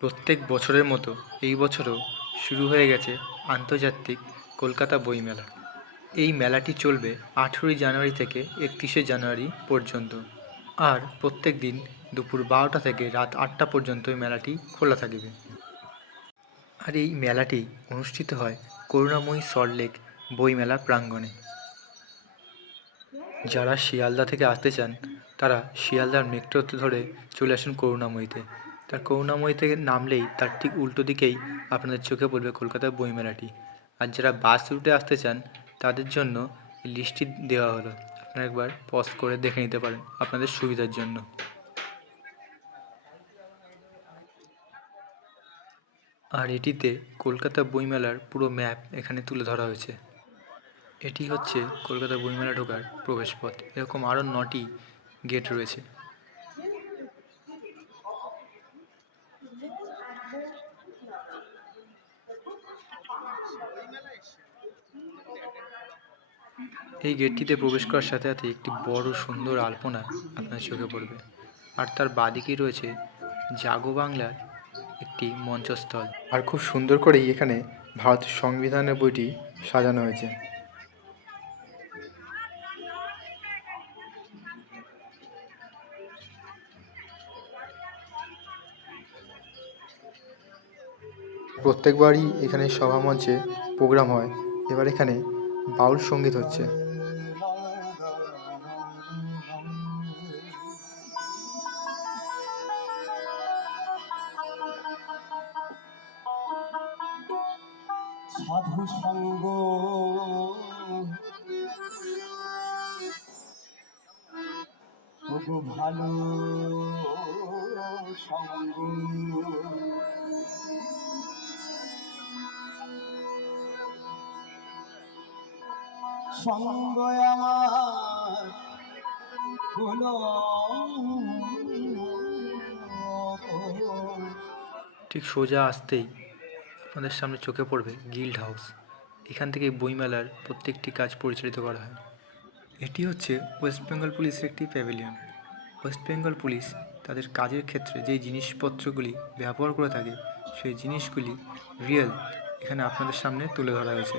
প্রত্যেক বছরের মতো এই বছরও শুরু হয়ে গেছে আন্তর্জাতিক কলকাতা বইমেলা এই মেলাটি চলবে আঠেরোই জানুয়ারি থেকে একত্রিশে জানুয়ারি পর্যন্ত। আর প্রত্যেক দিন দুপুর বারোটা থেকে রাত আটটা পর্যন্ত এই মেলাটি খোলা থাকবে। আর এই মেলাটি অনুষ্ঠিত হয় করুণাময়ী সল্টলেক বইমেলা প্রাঙ্গণে। যারা শিয়ালদা থেকে আসতে চান, তারা শিয়ালদার মেট্রোতে ধরে চলে আসুন করুণাময়ীতে। তার করুণাময়ী থেকে নামলেই তার ঠিক উল্টো দিকেই আপনাদের চোখে পড়বে কলকাতার বইমেলাটি। আর যারা বাস রুটে আসতে চান, তাদের জন্য লিস্টটি দেওয়া হলো। আপনারা একবার পজ করে দেখে নিতে পারেন আপনাদের সুবিধার জন্য। আর এটিতে কলকাতা বইমেলার পুরো ম্যাপ এখানে তুলে ধরা হয়েছে। এটি হচ্ছে কলকাতা বইমেলা ঢোকার প্রবেশপথ। এরকম আরও নটি গেট রয়েছে। এই গেটটিতে প্রবেশ করার সাথে সাথে একটি বড় সুন্দর আলপনা আপনার চোখে পড়বে। আর তার বাদিকেই রয়েছে জাগো বাংলার একটি মঞ্চস্থল। আর খুব সুন্দর করেই এখানে ভারতের সংবিধানের বইটি সাজানো হয়েছে। প্রত্যেকবারই এখানে সভা মঞ্চে প্রোগ্রাম হয়। এবার এখানে বাউল সংগীত হচ্ছে। সাধু সঙ্গ। ভালো সঙ্গ। সঙ্গ আমার ঠিক সোজা আসতেই আপনাদের সামনে চোখে পড়বে গিল্ড হাউস। এখান থেকে বইমেলার প্রত্যেকটি কাজ পরিচালিত করা হয়। এটি হচ্ছে ওয়েস্ট বেঙ্গল পুলিশের একটি প্যাভিলিয়ন। ওয়েস্ট বেঙ্গল পুলিশ তাদের কাজের ক্ষেত্রে যেই জিনিসপত্রগুলি ব্যবহার করে থাকে, সেই জিনিসগুলি রিয়েল এখানে আপনাদের সামনে তুলে ধরা হয়েছে।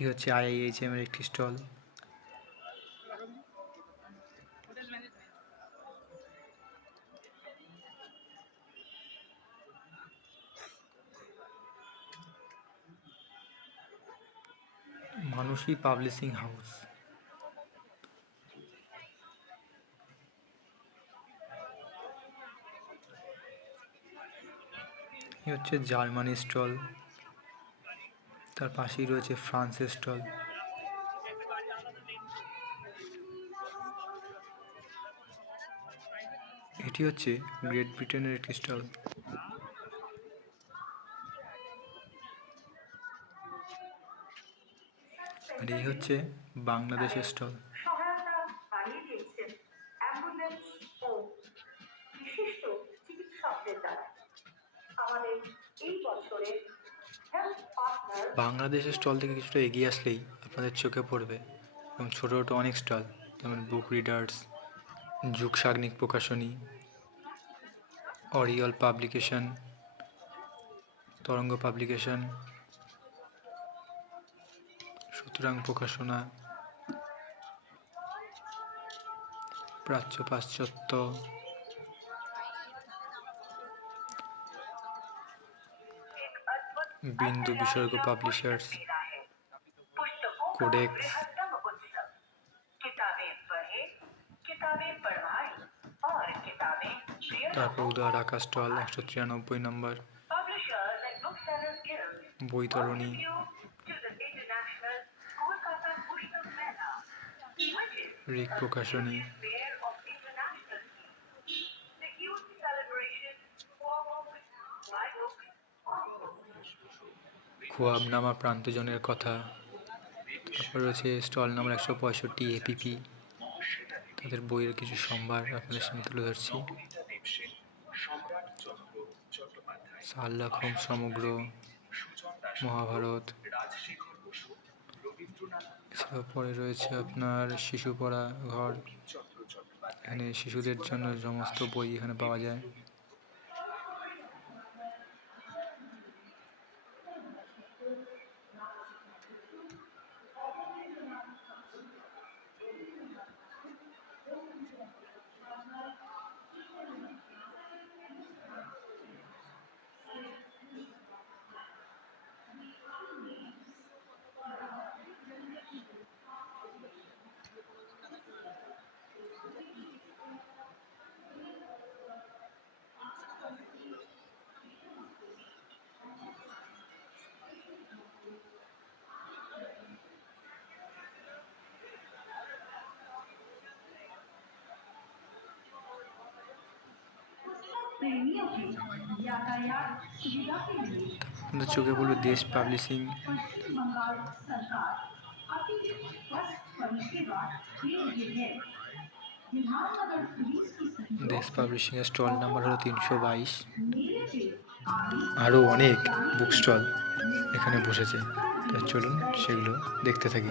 এটি হচ্ছে আইআইএইচএম এর একটি স্টল। Manasi publishing house. হচ্ছে জার্মানি স্টল। তার পাশেই রয়েছে ফ্রান্সের স্টল এটি হচ্ছে গ্রেট ব্রিটেনের একটি স্টল। আর এই হচ্ছে বাংলাদেশের স্টল। আমাদের এই বছরের বাংলাদেশের স্টল থেকে কিছুটা এগিয়ে আসলেই আপনাদের চোখে পড়বে, এবং ছোটো ছোটো অনেক স্টল, যেমন বুক রিডার্স, যুগ Sagnik Prakashani, Oriel publication, Tarang publication, সুতরাং প্রকাশনা, প্রাচ্য পাশ্চাত্য বিন্দু বিষয়ক পাবলিশার্স কোডেক্স তারপর উদার আকাশ টল একশো তিরানব্বই নম্বর বৈতরণী ঋক প্রকাশনী খোয়াবনামা প্রান্তজনের কথা। তারপর রয়েছে স্টল নাম্বার একশো পঁয়ষট্টি, এপিপি। তাদের বইয়ের কিছু সম্ভার আপনাদের সামনে তুলে ধরছি। সাল্লাখম সমগ্র মহাভারত। এছাড়াও পরে রয়েছে আপনার শিশু পড়া ঘর। এখানে শিশুদের জন্য সমস্ত বই এখানে পাওয়া যায়। আপনাদের চোখে পড়বে দেশ পাবলিশিং দেশ পাবলিশিং এর স্টল নাম্বার হলো তিনশো বাইশ। আরও অনেক বুক স্টল এখানে বসেছে। চলুন সেগুলো দেখতে থাকি।